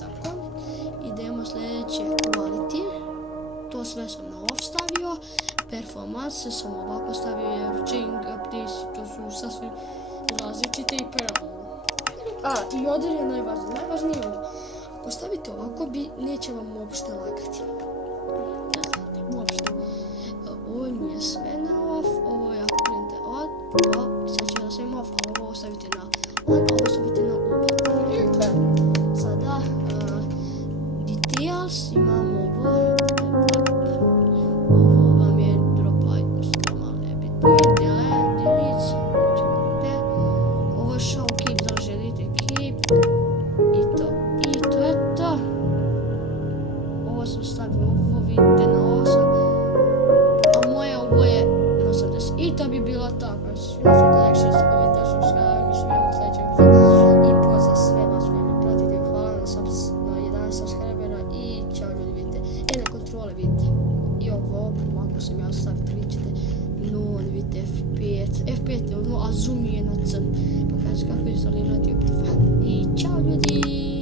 tako. Idemo sljedeće quality. To sve sam na off stavio. Performance sam ovako stavio jer updates, to su sasvim različite i paralelno. I ovdje je najvažnije. Najvažnije je ovo. Ako stavite ovako, neće vam uopšte lagati. Ne znate, uopšte. Ovo mi je sve na off, ovo je ako krenete on, sad će da sam off, ali ovo stavite na on, ovo stavite na on. Sada, details, imamo ovo. Ovo vam je dropa, malo nebitnije, delete, ovo je show keep, da želite keep, i to je to. Ovo sam stavio, ovo vidite na 8, a moje oboje na 80. I to bi bilo tako, smislite like, share, komentar, subscribe, mi svijemo sljedećem videu. I pozdrav sve vas koji me pratite, hvala na 11 subscribera i čao ljudi, vidite, na kontrole vidite. I ovo, ako sam ja staviti, vidite ćete 0, vidite F5 je ono, a zoom je na crn. Pa kažete kako instalirati ovaj profil. I čao ljudi!